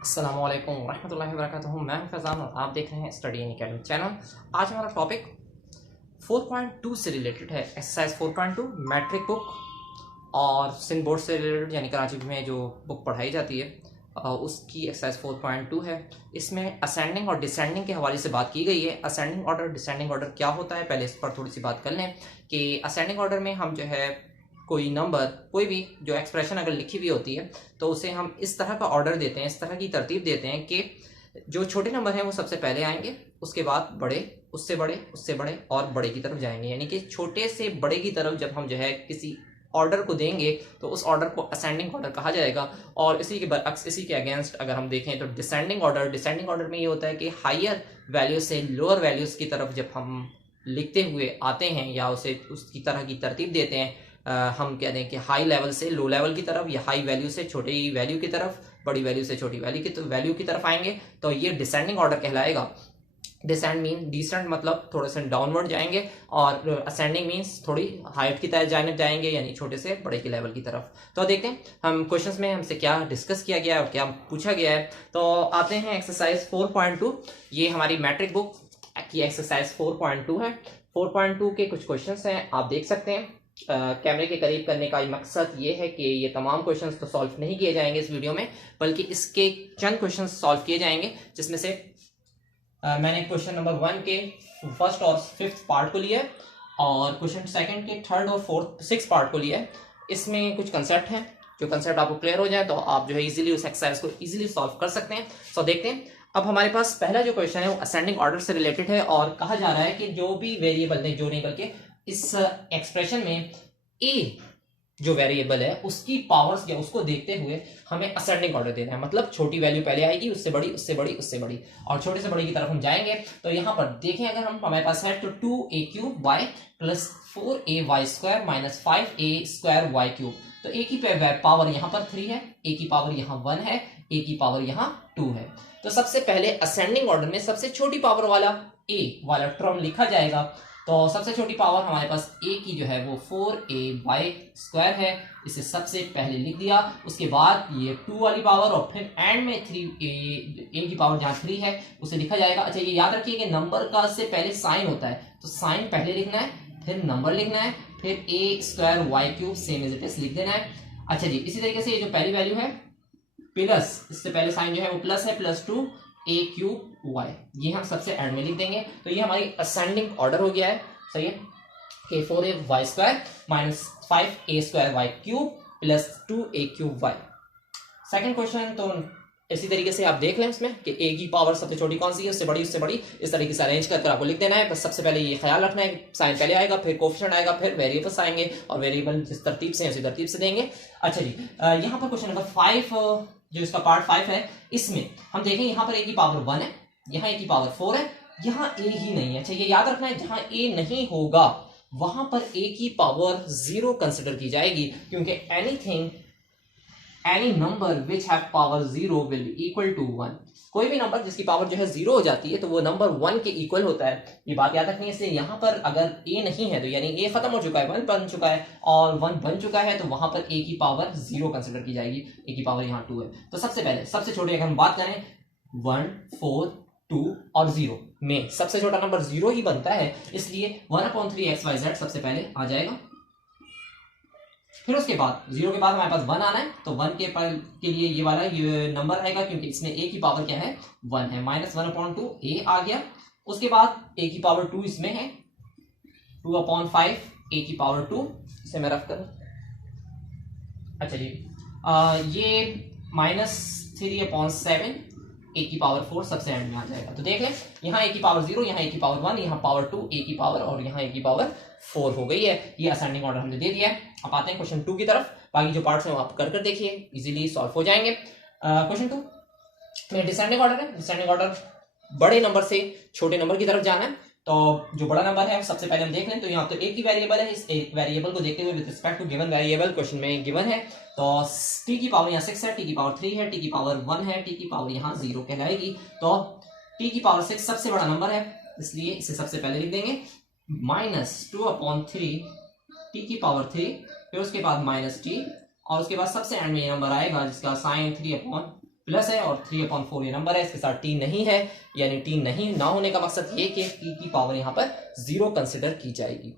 अस्सलामु अलैकुम रहमतुल्लाहि व बरकातुहू। मैं हूं फैज़ान और आप देख रहे हैं स्टडी इन अकेडमी चैनल। आज हमारा टॉपिक 4.2 से रिलेटेड है, एक्सरसाइज 4.2 मैट्रिक बुक और सिंध बोर्ड से रिलेटेड यानी कराची में जो बुक पढ़ाई जाती है उसकी एक्सरसाइज 4.2 है। इसमें असेंडिंग और डिसेंडिंग के हवाले से बात की गई है। असेंडिंग ऑर्डर डिसेंडिंग ऑर्डर क्या होता है, पहले इस पर थोड़ी सी बात कर लें कि असेंडिंग ऑर्डर में हम जो है कोई नंबर, कोई भी जो एक्सप्रेशन अगर लिखी हुई होती है तो उसे हम इस तरह का ऑर्डर देते हैं, इस तरह की तरतीब देते हैं कि जो छोटे नंबर हैं वो सबसे पहले आएंगे, उसके बाद बड़े, उससे बड़े, उससे बड़े और बड़े की तरफ जाएंगे। यानी कि छोटे से बड़े की तरफ जब हम जो है किसी ऑर्डर को देंगे तो उस ऑर्डर को असेंडिंग ऑर्डर कहा जाएगा। और इसी के बरअक्स, इसी के अगेंस्ट अगर हम देखें तो डिसेंडिंग ऑर्डर में ये होता है कि हायर वैल्यू से लोअर वैल्यूज की तरफ जब हम लिखते हुए आते हैं या उसे उसकी तरह की तरतीब देते हैं, हम कह दें कि हाई लेवल से लो लेवल की तरफ या हाई वैल्यू से छोटी वैल्यू की तरफ, बड़ी वैल्यू से छोटी वैल्यू की तरफ आएंगे तो ये डिसेंडिंग ऑर्डर कहलाएगा। डिसेंड मतलब थोड़े से डाउनवर्ड जाएंगे और असेंडिंग मीन्स थोड़ी हाइट की तरफ जाने जाएंगे, यानी छोटे से बड़े की लेवल की तरफ। तो देखते हैं हम क्वेश्चंस में हमसे क्या डिस्कस किया गया है और क्या पूछा गया है। तो आते हैं एक्सरसाइज 4.2। ये हमारी मैट्रिक बुक की एक्सरसाइज 4.2 है। 4.2 के कुछ क्वेश्चंस हैं, आप देख सकते हैं। कैमरे के करीब करने का मकसद ये है कि ये तमाम क्वेश्चंस तो सॉल्व नहीं किए जाएंगे इस वीडियो में, बल्कि इसके चंद क्वेश्चंस सॉल्व किए जाएंगे, जिसमें से मैंने क्वेश्चन नंबर 1 के फर्स्ट और फिफ्थ पार्ट को लिया है और क्वेश्चन सेकंड के थर्ड और फोर्थ सिक्स पार्ट को लिया है। इसमें कुछ कंसेप्ट हैं, जो कंसेप्ट आपको क्लियर हो जाए तो आप जो है इजीली उस एक्सरसाइज को इजीली सॉल्व कर सकते हैं। सो देखते हैं। अब हमारे पास पहला जो क्वेश्चन है वो असेंडिंग ऑर्डर से रिलेटेड है और कहा जा रहा है कि जो भी वेरिएबल नहीं, जो नहीं बल्कि इस एक्सप्रेशन में ए जो वेरिएबल है उसकी पावर्स या उसको देखते हुए हमें असेंडिंग ऑर्डर देना है। मतलब छोटी वैल्यू पहले आएगी, उससे बड़ी, उससे बड़ी, उससे बड़ी और छोटे से बड़ी की तरफ हम जाएंगे। तो यहां पर देखें, अगर हम हमारे पास है तो 2a³ plus 4ay² minus 5a² y³। तो ए की पावर यहां पर 3 है, ए की पावर यहां 1 है, ए की पावर यहां 2 है। तो सबसे पहले असेंडिंग ऑर्डर में सबसे छोटी पावर वाला ए वाला टर्म लिखा जाएगा। तो सबसे छोटी पावर हमारे पास a की जो है वो 4ay² है, इसे सबसे पहले लिख दिया। उसके बाद ये 2 वाली पावर और फिर एंड में 3a की पावर जहां 3 है उसे लिखा जाएगा। अच्छा, ये याद रखिए कि नंबर का से पहले साइन होता है, तो साइन पहले लिखना है, फिर नंबर लिखना है, फिर a² y³ same as it is लिख देना है। अच्छा जी, इसी तरीके से ये जो पहली वैल्यू है प्लस, इससे पहले साइन जो है वो प्लस है, +2 a³ y, ये हम सबसे एंड में लिख देंगे। तो ये हमारी असेंडिंग ऑर्डर हो गया है, सही है, कि 4ay² minus 5a² y³ plus 2a³ y। Second question तो इसी तरीके से आप देख लें इसमें कि a की पावर सबसे छोटी कौन सी है, उससे बड़ी, उससे बड़ी, इस तरीके से अरेंज कर आपको लिख देना है। बस सबसे पहले ये ख्याल रखना है कि साइन पहले आएगा, फिर कोफिशिएंट आएगा, फिर वेरिएबल्स आएंगे और वेरिएबल जिस तरतीब से उसी तरतीब से देंगे। अच्छा जी, यहाँ पर क्वेश्चन नंबर 5 जो इसका पार्ट 5 है, इसमें हम देखें यहाँ पर a की पावर 1 है, यहाँ a की पावर 4 है, यहाँ a ही नहीं है। अच्छा, ये याद रखना है, जहां a नहीं होगा वहां पर a की पावर 0 कंसिडर की जाएगी, क्योंकि any number which have power 0 will be equal to 1। कोई भी नंबर जिसकी पावर जो है 0 हो जाती है तो वो नंबर 1 के इक्वल होता है। ये बात याद रखनी है। इसलिए यहाँ पर अगर a नहीं है तो यानी a खत्म हो चुका है, 1 बन चुका है और 1 बन चुका है, तो वहां पर a की पावर 0 कंसिडर की जाएगी, a की पावर यहाँ 2 है। तो सबसे पहले सबसे छोटे अगर हम बात करें 1, 4, 2 और 0 में सबसे छोटा नंबर 0 ही बनता है, इसलिए 1/3xyz सबसे पहले आ जाएगा। फिर उसके बाद 0 के बाद हमारे पास 1 आना है, तो 1 के लिए ये वाला ये नंबर आएगा, क्योंकि इसमें a की पावर क्या है 1 है, -1/2 a आ गया। उसके बाद a की पावर 2 इसमें है, 2/5 a की पावर 2, इसे मैं रफ करूं। अच्छा जी, ये -3/7 a की पावर 4 सबसे एंड में आ जाएगा। तो देख लें, यहाँ a की पावर 0, यहाँ a की पावर 1, यहाँ पावर 2, a की पावर और यहाँ a की पावर 4 हो गई है। ये असेंडिंग ऑर्डर हमने दे दिया है। अब आते हैं क्वेश्चन 2 की तरफ। बाकी जो पार्ट्स हैं वो आप कर देखिए, इजीली सॉल्व हो जाएंगे। क्वेश्चन 2 में डिसेंडिंग ऑर्डर है। डिसेंडिंग ऑर्डर बड़े नंबर से छोटे नंबर की तरफ जाना है। तो जो बड़ा नंबर है सबसे पहले हम देख लें, तो यहाँ तो एक ही वेरिएबल है, इस एक वेरिएबल को देखते हुए with respect to given variable question में गिवन है, तो t की पावर यहाँ 6 है, t की पावर 3 है, t की पावर 1 है, t की पावर यहाँ 0 कहलाएगी। तो t की पावर 6 सबसे बड़ा नंबर है, इसलिए इसे सबसे पहले लिख देंगे, -2/3 t की पावर 3, फिर उसके बाद -t और उसके बाद सबसे एंड में ये नंबर आएगा जिसका साइन 3/3 प्लस है और 3/4 ये नंबर है, इसके साथ t नहीं है, यानी t नहीं ना होने का मकसद ये कि t की पावर यहाँ पर 0 कंसिडर की जाएगी।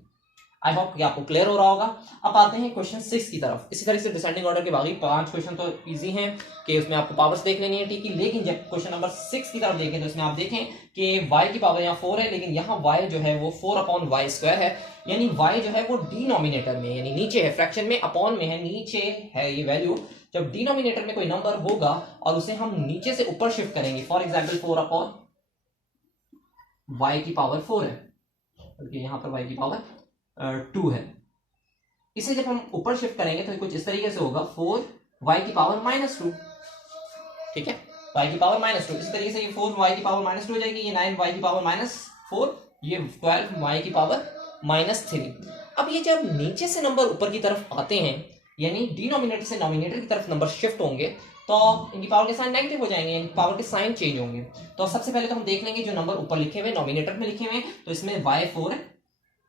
आई होप कि आपको क्लियर हो रहा होगा। अब आते हैं क्वेश्चन 6 की तरफ। इसी तरह से डिसेंडिंग ऑर्डर के बाकी 5 क्वेश्चन तो इजी हैं कि उसमें आपको पावर्स देख लेनी है टी की, लेकिन जब क्वेश्चन नंबर 6 की तरफ देखें तो इसमें आप देखें कि y की पावर यहाँ 4 है, लेकिन यहाँ y जो है वो 4/y² है, यानी y जो है वो डिनोमिनेटर में यानी नीचे है, फ्रैक्शन में अपॉन में है, नीचे है ये वैल्यू। जब डिनोमिनेटर में कोई नंबर होगा और उसे हम नीचे से ऊपर शिफ्ट करेंगे, फॉर एग्जाम्पल 4/y की पावर 4 है, बल्कि यहाँ पर y की पावर 2 है, इसे जब हम ऊपर शिफ्ट करेंगे तो कुछ इस तरीके से होगा 4y की पावर -2, ठीक है, y की पावर -2। इसी तरीके से ये 4y की पावर -2 हो जाएगी, ये 9y की पावर -4, ये 12y की पावर -3। अब ये जब नीचे से नंबर ऊपर की तरफ आते हैं, यानी डिनोमिनेटर से नोमिनेटर की तरफ नंबर शिफ्ट होंगे, तो इनकी पावर के साइन नेगेटिव हो जाएंगे, इनकी पावर के साइन चेंज होंगे। तो सबसे पहले तो हम देख लेंगे जो नंबर ऊपर लिखे हुए नोमिनेटर में लिखे हुए हैं, तो इसमें y4 है,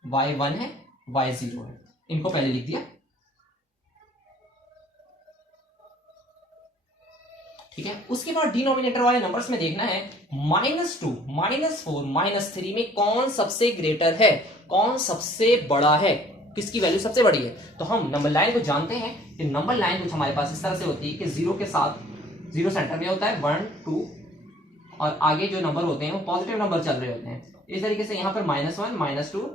y1 है, y0 है, इनको पहले लिख दिया, ठीक है। उसके बाद डिनोमिनेटर वाले नंबर्स में देखना है -2, -4, -3 में कौन सबसे ग्रेटर है, कौन सबसे बड़ा है, किसकी वैल्यू सबसे बड़ी है। तो हम नंबर लाइन को जानते हैं कि नंबर लाइन कुछ हमारे पास इस तरह से होती है कि 0 के साथ 0 सेंटर में होता है, 1 2 और आगे जो नंबर होते हैं वो पॉजिटिव नंबर चल रहे होते हैं। इस तरीके से यहाँ पर -1 -2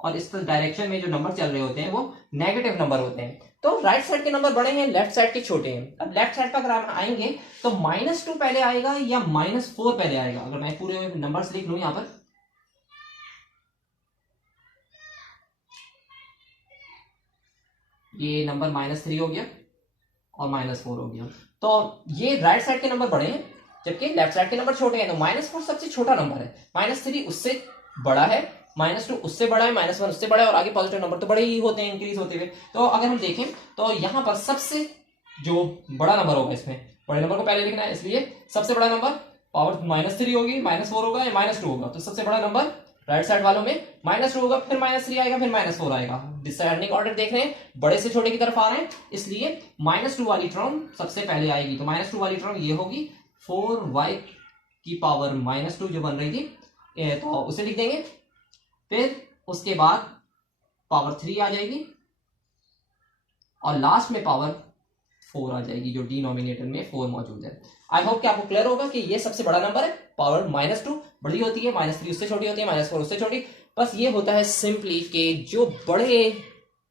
और इस डायरेक्शन में जो नंबर चल रहे होते हैं वो नेगेटिव नंबर होते हैं। तो राइट साइड के नंबर बड़े हैं, लेफ्ट साइड के छोटे हैं। अब लेफ्ट साइड पर अगर आप आएंगे तो -2 पहले आएगा या -4 पहले आएगा। अगर मैं पूरे नंबर्स लिख लूं यहाँ पर, ये नंबर -3 हो गया और -4 हो गया, तो ये राइट साइड के नंबर बड़े हैं जबकि लेफ्ट साइड के नंबर छोटे हैं। तो -4 सबसे छोटा नंबर है, -3 उससे बड़ा है, -2 उससे बड़ा है, -1 उससे बड़ा है और आगे पॉजिटिव नंबर तो बड़े ही होते हैं इंक्रीज होते हुए। तो अगर हम देखें तो यहाँ पर सबसे जो बड़ा नंबर होगा, इसमें बड़े नंबर को पहले लिखना है, इसलिए सबसे बड़ा नंबर पावर -3 होगी, -4 होगा या -2 होगा। तो सबसे बड़ा नंबर राइट साइड वालों में -2 होगा, फिर -3 आएगा, फिर -4 आएगा। डिसेंडिंग ऑर्डर देख रहे हैं, बड़े से छोटे की तरफ आ रहे हैं, इसलिए -2 वाली टर्म सबसे पहले आएगी। तो -2 वाली टर्म ये होगी 4y की पावर -2 जो बन रही थी, तो उसे लिख देंगे। फिर उसके बाद पावर 3 आ जाएगी और लास्ट में पावर 4 आ जाएगी, जो डिनोमिनेटर में 4 मौजूद है। आई होप कि आपको क्लियर होगा कि ये सबसे बड़ा नंबर है, पावर -2 बड़ी होती है, -3 उससे छोटी होती है, -4 उससे छोटी। बस ये होता है सिंपली कि जो बड़े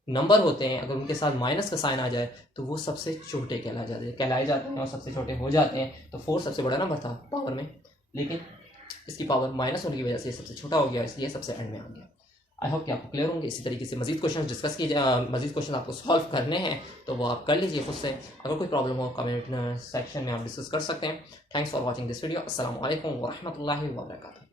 नंबर होते हैं अगर उनके साथ माइनस का साइन आ जाए तो वो सबसे छोटे कहलाए जाते हैं और सबसे छोटे हो जाते हैं। तो 4 सबसे बड़ा नंबर था पावर में, लेकिन इसकी पावर माइनस होने की वजह से सबसे छोटा हो गया, इसलिए सबसे एंड में आ गया। आई होप कि आपको क्लियर होंगे। इसी तरीके से मजीद क्वेश्चन डिस्कस किए, मजीद क्वेश्चन आपको सॉल्व करने हैं तो वो आप कर लीजिए खुद से। अगर कोई प्रॉब्लम हो कमेंट सेक्शन में आप डिस्कस कर सकते हैं। Thanks for watching this video. अस्सलाम वालेकुम व रहमतुल्लाहि व बरकातुहू।